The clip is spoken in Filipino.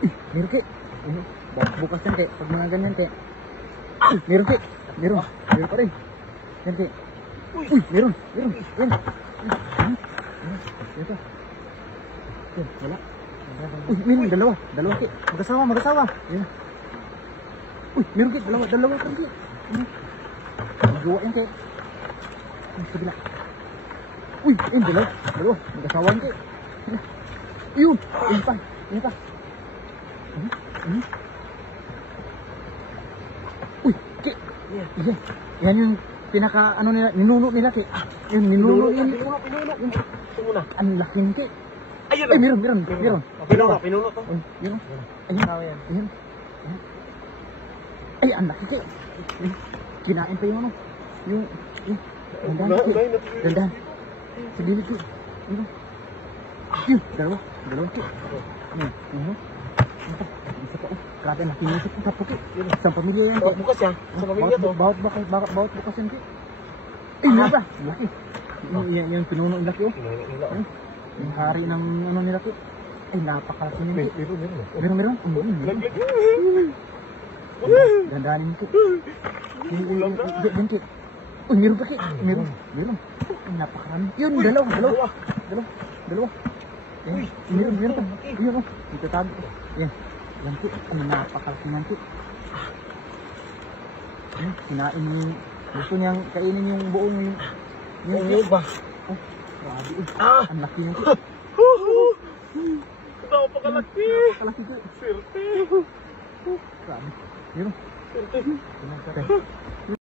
Meron Ki. Bukas yan Ki. Pag mga ganyan Ki. Meron Ki. Meron. Meron pa rin. Yan Ki. Meron. Meron. Yan. Yan pa. Yan. Wala. Meron. Dalawa. Dalawa Ki. Mag-asawa. Mag-asawa. Yan. Meron Ki. Dalawa. Dalawa pa Ki. Magawa yan Ki. Sabila. Yan. Dalawa. Dalawa. Mag-asawa yan Ki. Yun. Yan pa. Yan pa. Ki. Yan. Yan yung pinaka ano nila, ninuno nila Ki. Yung ninuno yun. Pinuno. Ang laking Ki. Ayun. Ay, meron. Pinuno to. Yun. Ayun. Ayun. Ay, ang laki Ki. Kinain pa yung ano. Yung dandan Ki. Dandan. Sa gilid Ki. Yun. Yun. Dalawa Ki. Isa pa. Grabe, nakinisip ko tapos Ki. Isang pamilya yan Ki. Bukas yan. Sa pamilya to. Bawat bukas yan Ki. Ay, meron pa. Laki. Yung pinuno ang laki oh. Yung hari ng ano nila Ki. Ay, napakalaki nila Ki. Meron. Dandanin Ki. Yan Ki. Uy, meron pa Ki. Meron. Ay, napakarami. Yun, dalawa. Meron pa. Yun oh. Dito tabi ko. Yan. Yan Ki. Ay, napakalaki naman Ki. Yan, kinain yung... Gusto niyang kainin yung buong yung ba? Oh, grabe eh. Ang laki yung Ki. Napakalaki. Napakalaki Ki. Swerte. Grabe. Meron. Swerte.